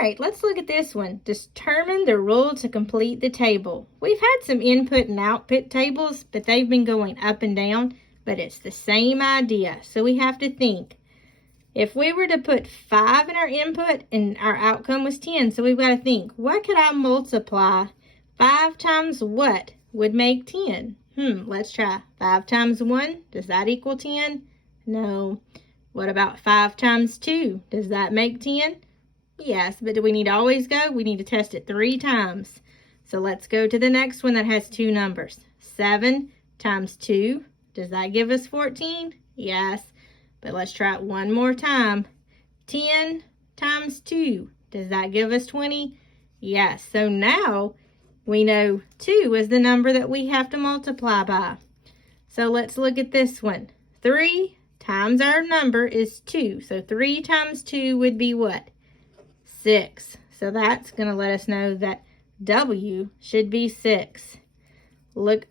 right, let's look at this one. Determine the rule to complete the table. We've had some input and output tables, but they've been going up and down, but it's the same idea. So we have to think. If we were to put 5 in our input and our outcome was 10, so we've got to think, what could I multiply? 5 times what would make 10? Let's try. 5 times 1, does that equal 10? No. What about 5 times 2? Does that make 10? Yes, but do we need to always go? We need to test it 3 times. So let's go to the next one that has 2 numbers. 7 times 2, does that give us 14? Yes, but let's try it one more time. 10 times 2, does that give us 20? Yes, so now we know 2 is the number that we have to multiply by. So let's look at this one. 3 times our number is 2. So 3 times 2 would be what? 6. So that's going to let us know that W should be 6. Look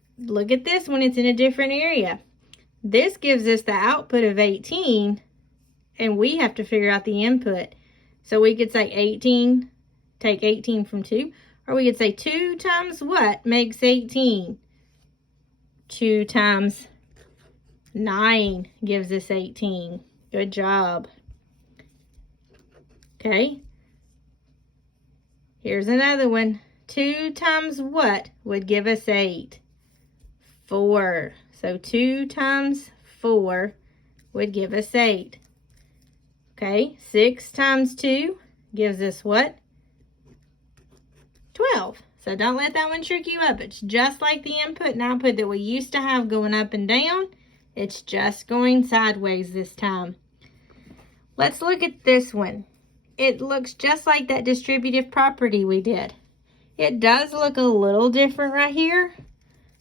at this one. It's in a different area. This gives us the output of 18, and we have to figure out the input. So we could say 18, take 18 from 2, or we could say 2 times what makes 18? 2 times 9 gives us 18. Good job. Okay. Here's another one. 2 times what would give us 8? 4. So 2 times 4 would give us 8. Okay, 6 times 2 gives us what? 12. So don't let that one trick you up. It's just like the input and output that we used to have going up and down. It's just going sideways this time. Let's look at this one. It looks just like that distributive property we did. It does look a little different right here,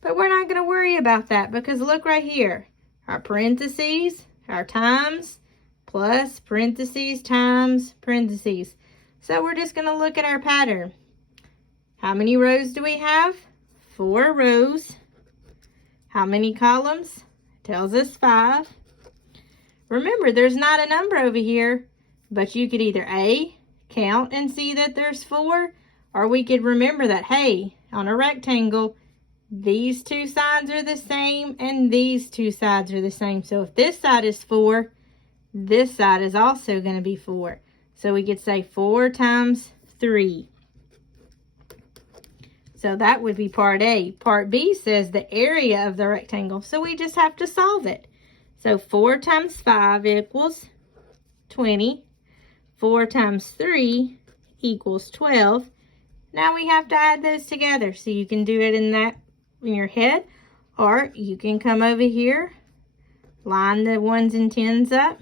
but we're not going to worry about that because look right here. Our parentheses, our times, plus parentheses, times, parentheses. So we're just going to look at our pattern. How many rows do we have? 4 rows. How many columns? Tells us 5. Remember, there's not a number over here, but you could either A, count and see that there's 4, or we could remember that, hey, on a rectangle, these 2 sides are the same and these 2 sides are the same. So if this side is 4, this side is also going to be 4. So we could say 4 times 3. So that would be part A. Part B says the area of the rectangle. So we just have to solve it. So 4 times 5 equals 20. 4 times 3 equals 12. Now we have to add those together. So you can do it in your head, or you can come over here, line the 1s and 10s up,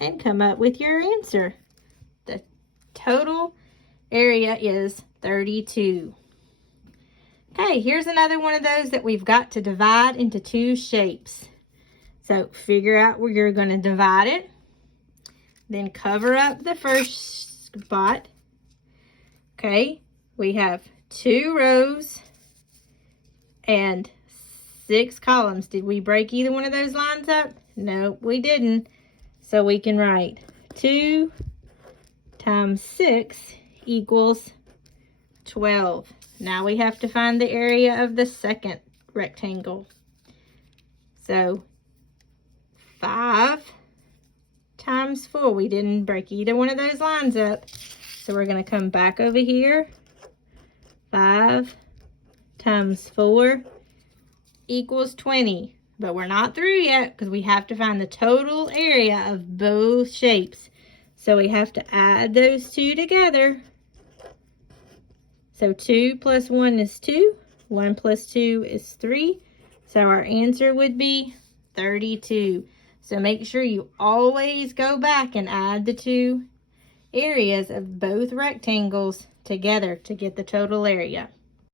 and come up with your answer. The total area is 32. Okay, here's another one of those that we've got to divide into 2 shapes. So figure out where you're going to divide it. Then cover up the first spot. Okay, we have 2 rows and 6 columns. Did we break either one of those lines up? No, we didn't. So we can write 2 times 6 equals 12. Now we have to find the area of the second rectangle. So 5 times 4. We didn't break either one of those lines up. So we're going to come back over here. 5 times 4 equals 20. But we're not through yet because we have to find the total area of both shapes. So we have to add those 2 together. So 2 plus 1 is 2. 1 plus 2 is 3. So our answer would be 32. So make sure you always go back and add the 2 areas of both rectangles together to get the total area.